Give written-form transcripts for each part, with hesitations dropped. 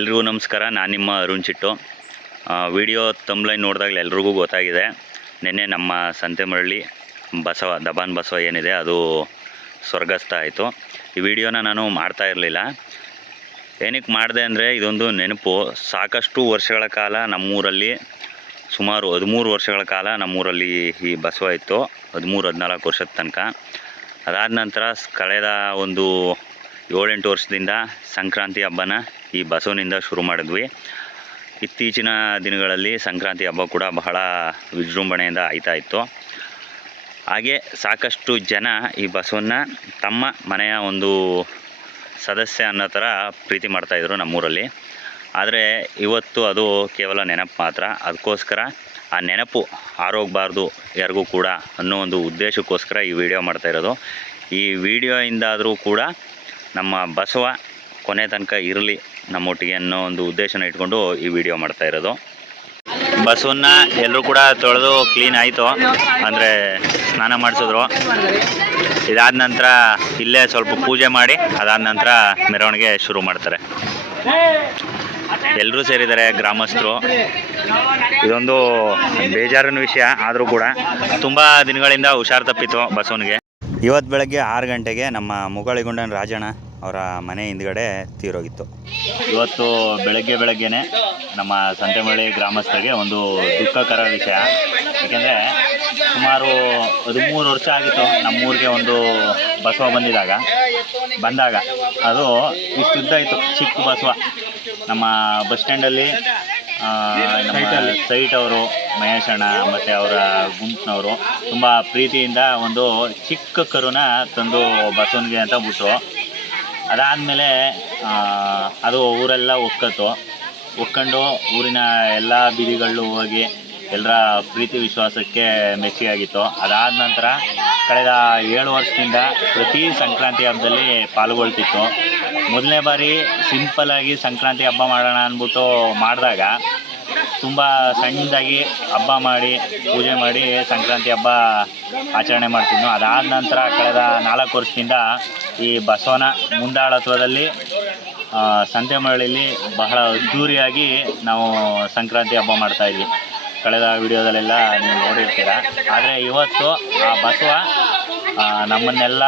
ಎಲ್ರಿಗೂ ನಮಸ್ಕಾರ. ನಾನು ನಿಮ್ಮ ಅರುಣ್ ಚಿಟ್ಟು. ವಿಡಿಯೋ ತಮ್ಲೈನ್ ನೋಡಿದಾಗಲೇ ಎಲ್ರಿಗೂ ಗೊತ್ತಾಗಿದೆ, ನಿನ್ನೆ ನಮ್ಮ ಸಂತೆಮರಳ್ಳಿ ಬಸವ ದಬಾನ್ ಬಸವ ಏನಿದೆ ಅದು ಸ್ವರ್ಗಸ್ಥ ಆಯಿತು. ಈ ವಿಡಿಯೋನ ನಾನು ಮಾಡ್ತಾ ಇರಲಿಲ್ಲ. ಏನಕ್ಕೆ ಮಾಡಿದೆ ಅಂದರೆ ಇದೊಂದು ನೆನಪು. ಸಾಕಷ್ಟು ವರ್ಷಗಳ ಕಾಲ ನಮ್ಮೂರಲ್ಲಿ, ಸುಮಾರು 13 ವರ್ಷಗಳ ಕಾಲ ನಮ್ಮೂರಲ್ಲಿ ಈ ಬಸವ ಇತ್ತು, 13-14 ವರ್ಷದ ತನಕ. ಅದಾದ ನಂತರ ಕಳೆದ ಒಂದು 7-8 ವರ್ಷದಿಂದ ಸಂಕ್ರಾಂತಿ ಹಬ್ಬನ ಈ ಬಸವನಿಂದ ಶುರು ಮಾಡಿದ್ವಿ. ಇತ್ತೀಚಿನ ದಿನಗಳಲ್ಲಿ ಸಂಕ್ರಾಂತಿ ಹಬ್ಬ ಕೂಡ ಬಹಳ ವಿಜೃಂಭಣೆಯಿಂದ ಆಯ್ತಾ ಇತ್ತು. ಹಾಗೆ ಸಾಕಷ್ಟು ಜನ ಈ ಬಸವನ್ನ ತಮ್ಮ ಮನೆಯ ಒಂದು ಸದಸ್ಯ ಅನ್ನೋ ಥರ ಪ್ರೀತಿ ಮಾಡ್ತಾಯಿದ್ರು ನಮ್ಮೂರಲ್ಲಿ. ಆದರೆ ಇವತ್ತು ಅದು ಕೇವಲ ನೆನಪು ಮಾತ್ರ. ಅದಕ್ಕೋಸ್ಕರ ಆ ನೆನಪು ಆರೋಗಬಾರ್ದು ಯಾರಿಗೂ ಕೂಡ ಅನ್ನೋ ಒಂದು ಉದ್ದೇಶಕ್ಕೋಸ್ಕರ ಈ ವಿಡಿಯೋ ಮಾಡ್ತಾಯಿರೋದು. ಈ ವಿಡಿಯೋಯಿಂದಾದರೂ ಕೂಡ ನಮ್ಮ ಬಸವ ಕೊನೆ ತನಕ ಇರಲಿ ನಮ್ಮೊಟ್ಟಿಗೆ ಅನ್ನೋ ಒಂದು ಉದ್ದೇಶನ ಇಟ್ಕೊಂಡು ಈ ವಿಡಿಯೋ ಮಾಡ್ತಾಯಿರೋದು. ಬಸವನ್ನ ಎಲ್ಲರೂ ಕೂಡ ತೊಳೆದು ಕ್ಲೀನ್ ಆಯಿತು, ಅಂದರೆ ಸ್ನಾನ ಮಾಡಿಸಿದ್ರು. ಇದಾದ ನಂತರ ಇಲ್ಲೇ ಸ್ವಲ್ಪ ಪೂಜೆ ಮಾಡಿ ಅದಾದ ನಂತರ ಮೆರವಣಿಗೆ ಶುರು ಮಾಡ್ತಾರೆ. ಎಲ್ಲರೂ ಸೇರಿದ್ದಾರೆ, ಗ್ರಾಮಸ್ಥರು. ಇದೊಂದು ಬೇಜಾರಿನ ವಿಷಯ, ಆದರೂ ಕೂಡ ತುಂಬ ದಿನಗಳಿಂದ ಹುಷಾರು ತಪ್ಪಿತ್ತು ಬಸವನಿಗೆ. ಇವತ್ತು ಬೆಳಗ್ಗೆ 6 ಗಂಟೆಗೆ ನಮ್ಮ ಮುಗಳಿಗುಂಡನ ರಾಜಣ್ಣ ಅವರ ಮನೆ ಹಿಂದ್ಗಡೆ ತೀರೋಗಿತ್ತು. ಇವತ್ತು ಬೆಳಗ್ಗೆನೇ ನಮ್ಮ ಸಂತೆಮರಳ್ಳಿ ಗ್ರಾಮಸ್ಥರಿಗೆ ಒಂದು ದುಃಖಕರ ವಿಷಯ. ಏಕೆಂದರೆ ಸುಮಾರು 13 ವರ್ಷ ಆಗಿತ್ತು ನಮ್ಮೂರಿಗೆ ಒಂದು ಬಸವ ಬಂದಾಗ ಅದು ಇಷ್ಟುದ್ದ ಇತ್ತು, ಚಿಕ್ಕ ಬಸವ. ನಮ್ಮ ಬಸ್ ಸ್ಟ್ಯಾಂಡಲ್ಲಿ ನಮ್ಮ ಸೈಟ್ ಅವರು ಮಹೇಶ್ ಅಣ್ಣ ಮತ್ತು ಅವರ ಗುಂಪಿನವರು ತುಂಬ ಪ್ರೀತಿಯಿಂದ ಒಂದು ಚಿಕ್ಕ ಕರುನ ತಂದು ಬಸವನಿಗೆ ಅಂತ ಬಿಟ್ಟರು. ಅದಾದಮೇಲೆ ಅದು ಊರೆಲ್ಲ ಒಕ್ಕೊಂಡು ಊರಿನ ಎಲ್ಲ ಬೀದಿಗಳು ಹೋಗಿ ಎಲ್ಲರ ಪ್ರೀತಿ ವಿಶ್ವಾಸಕ್ಕೆ ಮೆಚ್ಚಿಗಾಗಿತ್ತು. ಅದಾದ ನಂತರ ಕಳೆದ 7 ವರ್ಷದಿಂದ ಪ್ರತಿ ಸಂಕ್ರಾಂತಿ ಹಬ್ಬದಲ್ಲಿ ಪಾಲ್ಗೊಳ್ತಿತ್ತು. ಮೊದಲನೇ ಬಾರಿ ಸಿಂಪಲ್ಲಾಗಿ ಸಂಕ್ರಾಂತಿ ಹಬ್ಬ ಮಾಡೋಣ ಅಂದ್ಬಿಟ್ಟು ಮಾಡಿದಾಗ ತುಂಬ ಸಣ್ಣದಾಗಿ ಹಬ್ಬ ಮಾಡಿ ಪೂಜೆ ಮಾಡಿ ಸಂಕ್ರಾಂತಿ ಹಬ್ಬ ಆಚರಣೆ ಮಾಡ್ತಿದ್ನು. ಅದಾದ ನಂತರ ಕಳೆದ 4 ವರ್ಷದಿಂದ ಈ ಬಸವನ ಮುಂದಾಳತ್ವದಲ್ಲಿ ಸಂತೆಮರಳ್ಳಿಲಿ ಬಹಳ ಅದ್ಧೂರಿಯಾಗಿ ನಾವು ಸಂಕ್ರಾಂತಿ ಹಬ್ಬ ಮಾಡ್ತಾಯಿದ್ವಿ. ಕಳೆದ ವಿಡಿಯೋದಲ್ಲೆಲ್ಲ ನೀವು ನೋಡಿರ್ತೀರ. ಆದರೆ ಇವತ್ತು ಆ ಬಸವ ನಮ್ಮನ್ನೆಲ್ಲ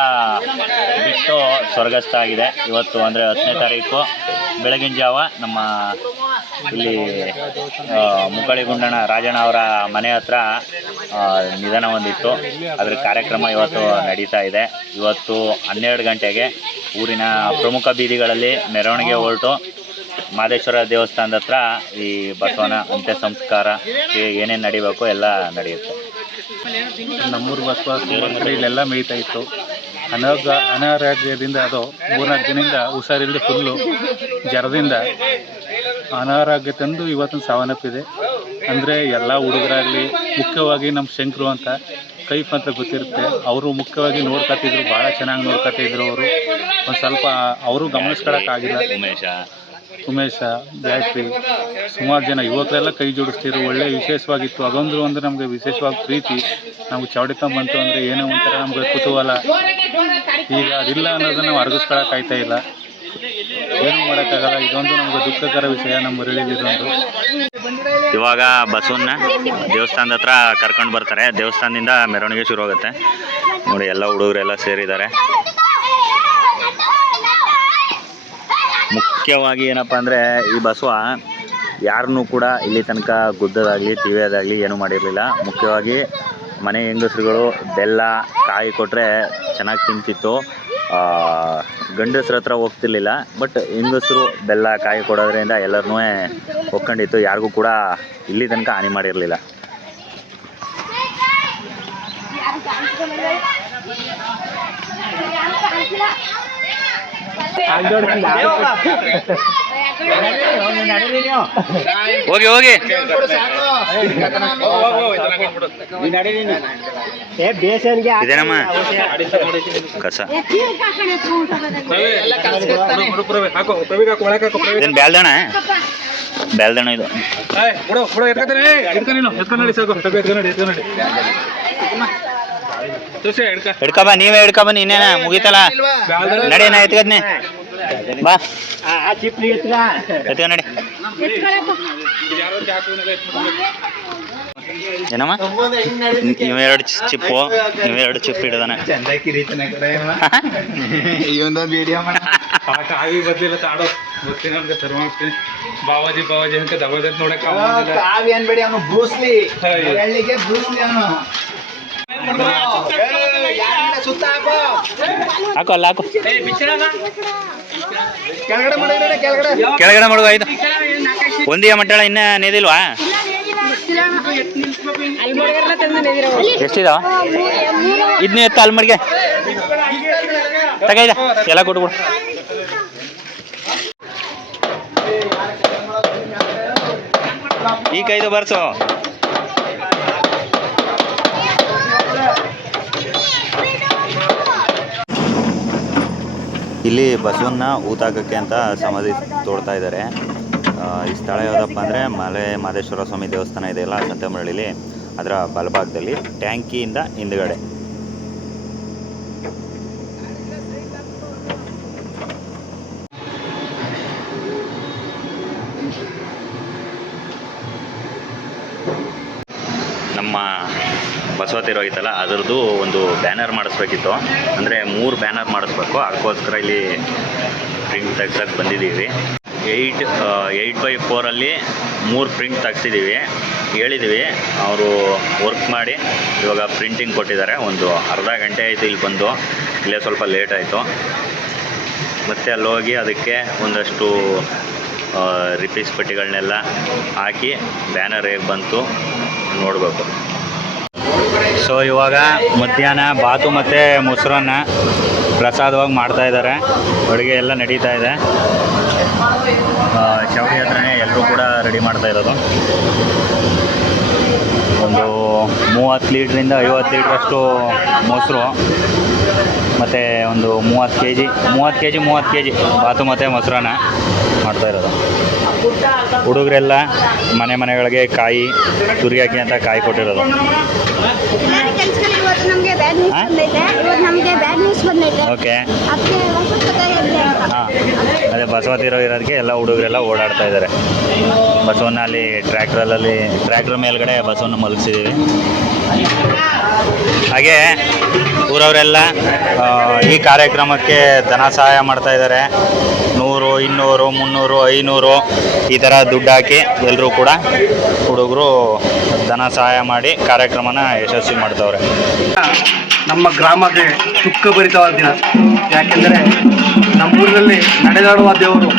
ಬಿಟ್ಟು ಸ್ವರ್ಗಸ್ಥ ಆಗಿದೆ. ಇವತ್ತು ಅಂದರೆ 10ನೇ ತಾರೀಕು ಬೆಳಗಿನ ಜಾವ ನಮ್ಮ ಇಲ್ಲಿ ಮುಗಳಿಗುಂಡನ ರಾಜಣ್ಣ ಅವರ ಮನೆ ಹತ್ರ ನಿಧನ ಹೊಂದಿತ್ತು. ಅದರ ಕಾರ್ಯಕ್ರಮ ಇವತ್ತು ನಡೀತಾ ಇದೆ. ಇವತ್ತು 12 ಗಂಟೆಗೆ ಊರಿನ ಪ್ರಮುಖ ಬೀದಿಗಳಲ್ಲಿ ಮೆರವಣಿಗೆ ಹೊರಟು ಮಾದೇಶ್ವರ ದೇವಸ್ಥಾನದ ಹತ್ರ ಈ ಬಸವನ ಅಂತ್ಯ ಸಂಸ್ಕಾರ ಏನೇನು ನಡಿಬೇಕು ಎಲ್ಲ ನಡೆಯುತ್ತೆ. ನಮ್ಮೂರು ಬಸವ ಇಲ್ಲೆಲ್ಲ ಮೇಯ್ತಾ ಇತ್ತು. ಅನಾರೋಗ್ಯದಿಂದ ಅದು 3-4 ದಿನದಿಂದ ಹುಷಾರಿಲ್ಲದೆ ಫುಲ್ಲು ಜ್ವರದಿಂದ ಅನಾರೋಗ್ಯ ತಂದು ಇವತ್ತಿನ ಸಾವನ್ನಪ್ಪಿದೆ. ಅಂದರೆ ಎಲ್ಲ ಹುಡುಗರಾಗಲಿ, ಮುಖ್ಯವಾಗಿ ನಮ್ಮ ಶಂಕರು ಅಂತ ಕೈಫ್ ಅಂತ ಗೊತ್ತಿರುತ್ತೆ, ಅವರು ಮುಖ್ಯವಾಗಿ ನೋಡ್ಕೊತಿದ್ರು, ಭಾಳ ಚೆನ್ನಾಗಿ ನೋಡ್ಕೊತಿದ್ರು. ಅವರು ಒಂದು ಸ್ವಲ್ಪ ಅವರು ಗಮನಿಸ್ಕೊಳಕ್ಕಾಗಿಲ್ಲ. ಉಮೇಶ ಬ್ಯಾಟ್ರಿ ಸುಮಾರು ಜನ ಯುವಕರೆಲ್ಲ ಕೈ ಜೋಡಿಸ್ತಿದ್ರು. ಒಳ್ಳೆ ವಿಶೇಷವಾಗಿತ್ತು. ಅದೊಂದು ನಮಗೆ ವಿಶೇಷವಾಗಿ ಪ್ರೀತಿ. ನಮ್ಗೆ ಚೌಡಿತನ ಬಂತು ಅಂದರೆ ಏನೋ ಒಂಥರ ನಮಗೆ ಕುತೂಹಲ. ಈಗ ಅದಿಲ್ಲ ಅನ್ನೋದನ್ನು ನಾವು ಅರಗಿಸ್ಕೊಳಕ್ಕಾಗ್ತಾ ಇಲ್ಲ, ಏನೂ ಮಾಡೋಕ್ಕಾಗಲ್ಲ. ಇದೊಂದು ನಮಗೆ ದುಃಖಕರ ವಿಷಯ ನಮ್ಮ ಮರಳಿಲಿರೋದು. ಇವಾಗ ಬಸವನ್ನ ದೇವಸ್ಥಾನದ ಹತ್ರ ಕರ್ಕೊಂಡು ಬರ್ತಾರೆ. ದೇವಸ್ಥಾನದಿಂದ ಮೆರವಣಿಗೆ ಶುರು ಆಗುತ್ತೆ. ನೋಡಿ, ಎಲ್ಲ ಹುಡುಗರೆಲ್ಲ ಸೇರಿದ್ದಾರೆ. ಮುಖ್ಯವಾಗಿ ಏನಪ್ಪ ಅಂದರೆ ಈ ಬಸವ ಯಾರನ್ನೂ ಕೂಡ ಇಲ್ಲಿ ತನಕ ಗುದ್ದದಾಗಲಿ ತಿವಿಯೋದಾಗಲಿ ಏನೂ ಮಾಡಿರಲಿಲ್ಲ. ಮುಖ್ಯವಾಗಿ ಮನೆ ಹೆಂಗಸ್ರುಗಳು ಬೆಲ್ಲ ಕಾಯಿ ಕೊಟ್ಟರೆ ಚೆನ್ನಾಗಿ ತಿಂತಿತ್ತು. ಗಂಡಸ್ರ ಹತ್ರ ಹೋಗ್ತಿರ್ಲಿಲ್ಲ. ಬಟ್ ಹೆಂಗಸರು ಬೆಲ್ಲ ಕಾಯಿ ಕೊಡೋದ್ರಿಂದ ಎಲ್ಲರನ್ನೂ ಒಕ್ಕೊಂಡಿತ್ತು. ಯಾರಿಗೂ ಕೂಡ ಇಲ್ಲಿ ತನಕ ಹಾನಿ ಮಾಡಿರಲಿಲ್ಲ. ಹೋಗಿ ಇದೇನಮ್ಮ ಕಸ ಬ್ಯಾಲ್ದಣ ಇದು. ಹಿಡ್ಕಬ, ನೀವೇ ಹಿಡ್ಕಬ. ಇನ್ನೇನ ಮುಗಿತಲ್ಲ, ನಡೀನ ಎತ್ಕದ್ನೆ. ಬಾ ಎತ್ಕೊ ನಡಿ ಏನಮ್ಮ ಇವೆರಡು ಚಿಪ್ಪು ಇವೆರಡು ಚಿಪ್ ಹಿಡ್ದಾನೆ ಕಾವಿ ಬದ್ಲಿಲ್ಲ ತಾಡೋ ಗೊತ್ತಿನ ಸರ್ವ ಮಾಡ್ತೀನಿ ಬಾವಾಜಿ ಬಾವಾಜಿ ಅಂತ ದಬಾಜತ್ ನೋಡಕ್ ಕಾವಿ ಅನ್ಬೇಡಿ ಅವನು ಬ್ರೂಸ್ಲಿ ಎಳ್ಳಿಗೆ ಬ್ರೂಸ್ಲಿ ಅವನು ಸುತ್ತ ಹಾಕೋ ಹಾಕು ಅಲ್ಲ ಹಾಕು ಕೆಳಗಡೆ ಮಾಡಿದ್ರೆ ಕೆಳಗಡೆ ಮಾಡುವ ಆಯ್ತು ಒಂದಿಯ ಮಟ್ಟಳ ಇನ್ನ ನೇದಿಲ್ವಾ ಎಷ್ಟಿದಾವ ಇದನ್ನ ಎತ್ತ ಅಲ್ಮಡ್ಗೆ ತಗೈದ ಎಲ್ಲ ಕೊಟ್ಬಿಡು ಈ ಕೈದು ಬರ್ಸು ಇಲ್ಲಿ ಬಸವನ್ನ ಊತಾಕಕ್ಕೆ ಅಂತ ಸಮಾಧಿ ತೋಡ್ತಾ ಇದ್ದಾರೆ. ಈ ಸ್ಥಳ ಯಾವುದಪ್ಪ ಅಂದರೆ ಮಲೆ ಮಹದೇಶ್ವರ ಸ್ವಾಮಿ ದೇವಸ್ಥಾನ ಇದೆಯಲ್ಲ ಸಂತೆಮರಳಿಲಿ, ಅದರ ಬಲಭಾಗದಲ್ಲಿ ಟ್ಯಾಂಕಿಯಿಂದ ಹಿಂದುಗಡೆ. ನಮ್ಮ ಬಸವ ತೀರೋಗಿತ್ತಲ್ಲ ಅದರದ್ದು ಒಂದು ಬ್ಯಾನರ್ ಮಾಡಿಸ್ಬೇಕಿತ್ತು. ಅಂದರೆ 3 ಬ್ಯಾನರ್ ಮಾಡಿಸ್ಬೇಕು. ಅದಕ್ಕೋಸ್ಕರ ಇಲ್ಲಿ ಪ್ರಿಂಟ್ ತೆಗ್ಸಕ್ಕೆ ಬಂದಿದ್ದೀವಿ. 8x4 3 print ತೆಗ್ಸಿದ್ದೀವಿ. ಹೇಳಿದ್ದೀವಿ, ಅವರು ವರ್ಕ್ ಮಾಡಿ ಇವಾಗ ಪ್ರಿಂಟಿಂಗ್ ಕೊಟ್ಟಿದ್ದಾರೆ. ಒಂದು ಅರ್ಧ ಗಂಟೆ ಆಯಿತು ಇಲ್ಲಿ ಬಂದು. ಇಲ್ಲೇ ಸ್ವಲ್ಪ ಲೇಟ್ ಆಯಿತು. ಮತ್ತು ಅಲ್ಲಿ ಹೋಗಿ ಅದಕ್ಕೆ ಒಂದಷ್ಟು ರಿಪೀಸ್ ಪಟ್ಟಿಗಳನ್ನೆಲ್ಲ ಹಾಕಿ ಬ್ಯಾನರ್ ಹೇಗೆ ಬಂತು ನೋಡಬೇಕು. ಸೊ ಇವಾಗ ಮಧ್ಯಾಹ್ನ ಬಾತು ಮತ್ತು ಮೊಸರನ್ನ ಪ್ರಸಾದವಾಗಿ ಮಾಡ್ತಾಯಿದ್ದಾರೆ. ಅಡುಗೆ ಎಲ್ಲ ನಡೀತಾ ಇದೆ. ಚೌಡಿ ಹತ್ರನೇ ಎಲ್ಲರೂ ಕೂಡ ರೆಡಿ ಮಾಡ್ತಾ ಇರೋದು. ಒಂದು 30 ಲೀಟ್ರಿಂದ 50 ಲೀಟ್ರಷ್ಟು ಮೊಸರು ಮತ್ತು ಒಂದು 30 ಕೆ ಜಿ ಬಾತು ಮತ್ತು ಮೊಸರನ್ನ ಮಾಡ್ತಾ ಇರೋದು. ಹುಡುಗರೆಲ್ಲ ಮನೆಗಳಿಗೆ ಕಾಯಿ ತುರಿಯಾಕಿ ಅಂತ ಕಾಯಿ ಕೊಟ್ಟಿರೋದು. ಓಕೆ, ಹಾಂ, ಅದೇ ಬಸವ ತೀರೋ ಇರೋದಕ್ಕೆ ಎಲ್ಲ ಹುಡುಗರೆಲ್ಲ ಓಡಾಡ್ತಾ ಇದ್ದಾರೆ. ಬಸವನ್ನ ಅಲ್ಲಿ ಟ್ರ್ಯಾಕ್ಟರ್ ಮೇಲ್ಗಡೆ ಬಸವನ್ನ ಮಲಗಿಸಿದ್ದೀವಿ. ಹಾಗೆ ಊರವರೆಲ್ಲ ಈ ಕಾರ್ಯಕ್ರಮಕ್ಕೆ ಧನ ಸಹಾಯ ಮಾಡ್ತಾ ಇದ್ದಾರೆ. 100, 200, 300, 500 ಈ ಥರ ದುಡ್ಡು ಹಾಕಿ ಎಲ್ಲರೂ ಕೂಡ ಹುಡುಗರು ಧನ ಸಹಾಯ ಮಾಡಿ ಕಾರ್ಯಕ್ರಮನ ಯಶಸ್ವಿ ಮಾಡ್ತವ್ರೆ. ನಮ್ಮ ಗ್ರಾಮಕ್ಕೆ ದುಃಖಭರಿತವಾದ ದಿನ. ಯಾಕೆಂದರೆ ನಮ್ಮೂರಿನಲ್ಲಿ ನಡೆದಾಡುವ ದೇವರು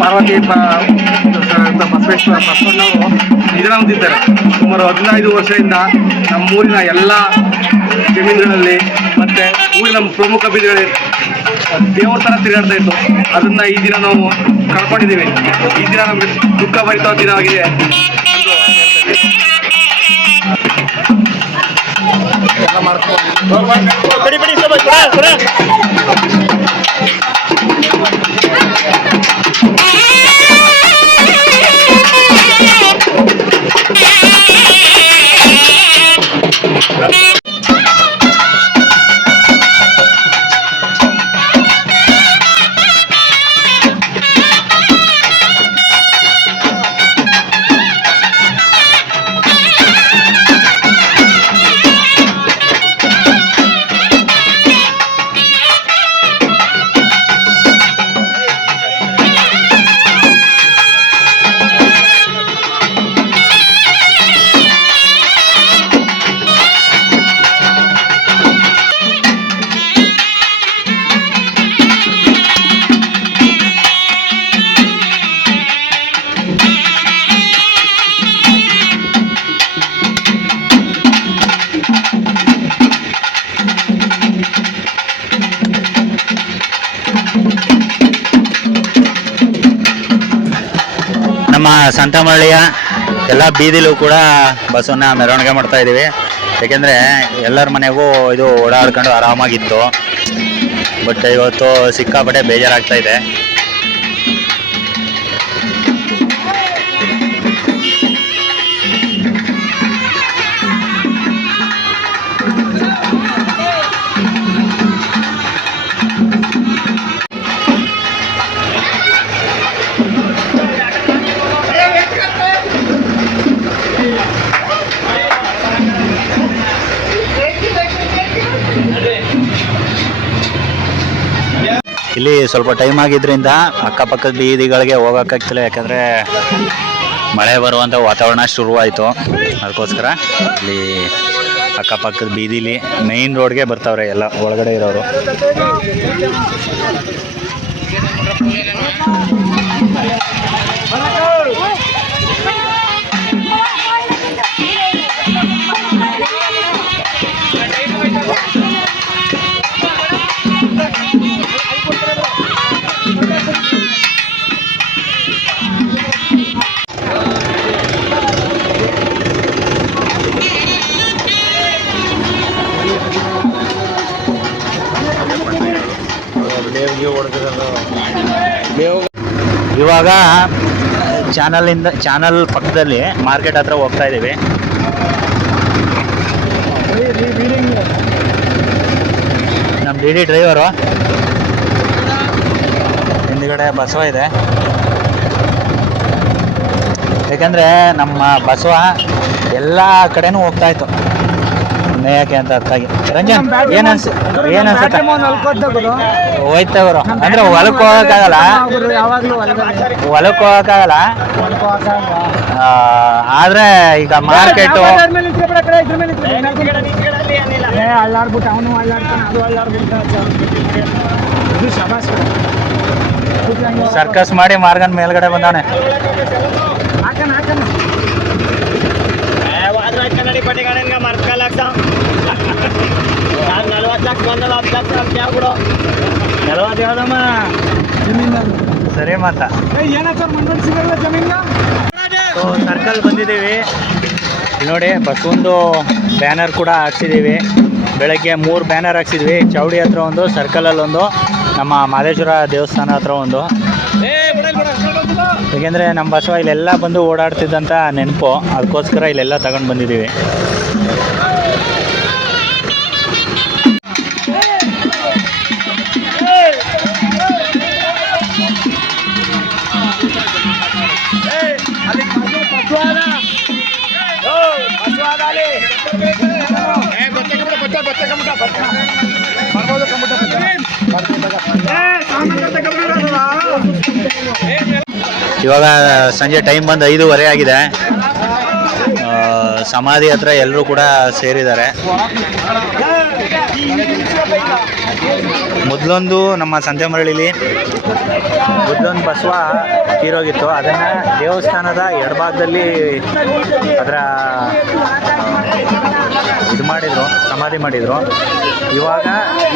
ಪಾರ್ವತಿ ಬಸವಣ್ಣವರು ನಿಧನ ಹೊಂದಿದ್ದಾರೆ. ಸುಮಾರು 15 ವರ್ಷದಿಂದ ನಮ್ಮೂರಿನ ಎಲ್ಲ ಜಮೀನುಗಳಲ್ಲಿ ಮತ್ತು ಊರಿನ ಪ್ರಮುಖ ಬೀದಿಗಳಲ್ಲಿ ದೇವ್ರ ಥರ ತಿರುಗಾಡ್ತಾ ಇತ್ತು. ಅದನ್ನ ಈ ದಿನ ನಾವು ಕಳ್ಕೊಂಡಿದ್ದೀವಿ. ಈ ದಿನ ನಮಗೆ ದುಃಖಭರಿತವಾದ ದಿನವಾಗಿದೆ ಎಂದು ಎಲ್ಲ ಮಾಡ್ಕೊಂಡು ನಮ್ಮ ಸಂತಮರಳಿಯ ಎಲ್ಲ ಬೀದಿಲೂ ಕೂಡ ಬಸ್ಸನ್ನು ಮೆರವಣಿಗೆ ಮಾಡ್ತಾ ಇದ್ದೀವಿ. ಏಕೆಂದರೆ ಎಲ್ಲರ ಮನೆಗೂ ಇದು ಓಡಾಡ್ಕೊಂಡು ಆರಾಮಾಗಿತ್ತು. ಬಟ್ ಇವತ್ತು ಸಿಕ್ಕಾಪಟ್ಟೆ ಬೇಜಾರಾಗ್ತಾ ಇದೆ. ಇಲ್ಲಿ ಸ್ವಲ್ಪ ಟೈಮ್ ಆಗಿದ್ದರಿಂದ ಅಕ್ಕಪಕ್ಕದ ಬೀದಿಗಳಿಗೆ ಹೋಗೋಕ್ಕಾಗ್ತಿಲ್ಲ, ಯಾಕಂದರೆ ಮಳೆ ಬರುವಂಥ ವಾತಾವರಣ ಶುರುವಾಯಿತು. ಅದಕ್ಕೋಸ್ಕರ ಇಲ್ಲಿ ಅಕ್ಕಪಕ್ಕದ ಬೀದಿಲಿ ಮೇಯ್ನ್ ರೋಡ್ಗೆ ಬರ್ತಾವ್ರೆ ಎಲ್ಲ ಒಳಗಡೆ ಇರೋರು. ಇವಾಗ ಚಾನಲ್ ಪಕ್ಕದಲ್ಲಿ ಮಾರ್ಕೆಟ್ ಹತ್ರ ಹೋಗ್ತಾ ಇದ್ದೀವಿ. ನಮ್ಮ ಡಿ ಡ್ರೈವರು ಹಿಂದ್ಗಡೆ ಬಸವ ಇದೆ. ಯಾಕಂದರೆ ನಮ್ಮ ಬಸವ ಎಲ್ಲ ಕಡೆನೂ ಹೋಗ್ತಾ ಇತ್ತು ಮೇಯಕ್ಕೆ ಅಂತ. ಅದಕ್ಕಾಗಿ ರಂಜನ್ ಏನನ್ಸುತ್ತೆ ಹೋಯ್ತವ್ರು ಅಂದ್ರೆ ಹೊಲಕ್ಕೆ ಹೋಗೋಕ್ಕಾಗಲ್ಲ, ಆದ್ರೆ ಈಗ ಮಾರ್ಕೆಟು ಸರ್ಕಸ್ ಮಾಡಿ ಮಾರ್ಗನ್ ಮೇಲ್ಗಡೆ ಬಂದವನೆ. ಸರಿ ಮಾತಾ ಸರ್ಕಲ್ ಬಂದಿದ್ದೀವಿ. ನೋಡಿ ಬಸ್ಸೊಂದು ಬ್ಯಾನರ್ ಕೂಡ ಹಾಕ್ಸಿದ್ದೀವಿ. ಬೆಳಗ್ಗೆ 3 ಬ್ಯಾನರ್ ಹಾಕ್ಸಿದ್ವಿ. ಚೌಡಿ ಹತ್ರ ಒಂದು, ಸರ್ಕಲಲ್ಲಿ ಒಂದು, ನಮ್ಮ ಮಾದೇಶ್ವರ ದೇವಸ್ಥಾನ ಹತ್ರ ಒಂದು. ಏಕೆಂದರೆ ನಮ್ಮ ಬಸವ ಇಲ್ಲೆಲ್ಲ ಬಂದು ಓಡಾಡ್ತಿದ್ದಂಥ ನೆನಪು, ಅದಕ್ಕೋಸ್ಕರ ಇಲ್ಲೆಲ್ಲ ತಗೊಂಡು ಬಂದಿದ್ದೀವಿ. ಇವಾಗ ಸಂಜೆ ಟೈಮ್ ಬಂದು 5:15 ಆಗಿದೆ. ಸಮಾಧಿ ಹತ್ರ ಎಲ್ಲರೂ ಕೂಡ ಸೇರಿದ್ದಾರೆ. ಮೊದಲೊಂದು ನಮ್ಮ ಸಂತೆಮರಳಿಲಿ ಮೊದಲೊಂದು ಬಸವ ತೀರೋಗಿತ್ತು. ಅದನ್ನು ದೇವಸ್ಥಾನದ ಎಡಭಾಗದಲ್ಲಿ ಅದರ ಇದು ಮಾಡಿದರು, ಸಮಾಧಿ ಮಾಡಿದರು. ಇವಾಗ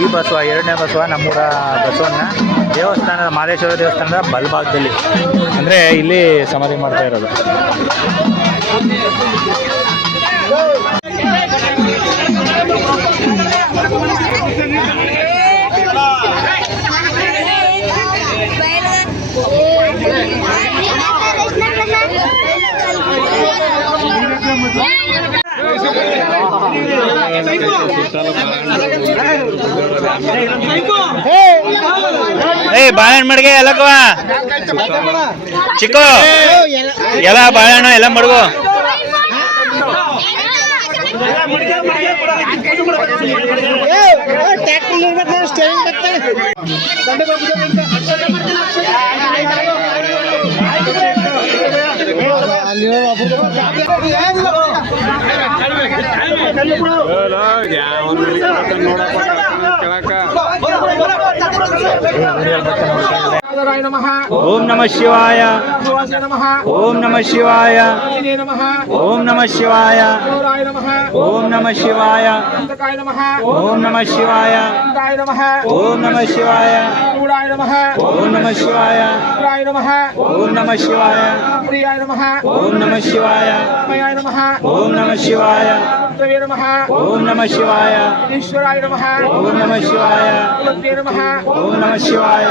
ಈ ಬಸವ, 2ನೇ ಬಸವ, ನಮ್ಮೂರ ಬಸವನ್ನ ದೇವಸ್ಥಾನದ ಮಾದೇಶ್ವರ ದೇವಸ್ಥಾನದ ಬಲಭಾಗದಲ್ಲಿ, ಅಂದರೆ ಇಲ್ಲಿ ಸಮಾಧಿ ಮಾಡ್ತಾ ಇರೋದು. ಬಾಳೆಹಣ್ಣು ಮಡ್ಗೆ ಎಲ್ಲಕ್ಕವ ಚಿಕ್ಕು ಎಲ್ಲ ಬಾಳೆಹಣ್ಣು ಎಲ್ಲ ಮಡ್ಗು. ಓಂ ನಮಃ ಶಿವಾಯ, ಓಂ ನಮಃ ಶಿವಾಯ, ಓಂ ನಮಃ ಶಿವಾಯ, ಓಂ ನಮಃ ಶಿವಾಯ, ಓಂ ನಮಃ ಶಿವಾಯ, ಓಂ ನಮಃ ಶಿವಾಯ, ಓಂ ನಮಃ ಶಿವಾಯ, ಓಂ ನಮಃ ಶಿವಾಯ, ಓಂ ನಮಃ ಶಿವಾಯ, ಓಂ ನಮಃ ಶಿವಾಯ, ಓಂ ನಮಃ ಶಿವಾಯ, ಈಶ್ವರಾಯ ನಮಃ, ಓಂ ನಮಃ ಶಿವಾಯ, ಓಂ ನಮಃ ಶಿವಾಯ.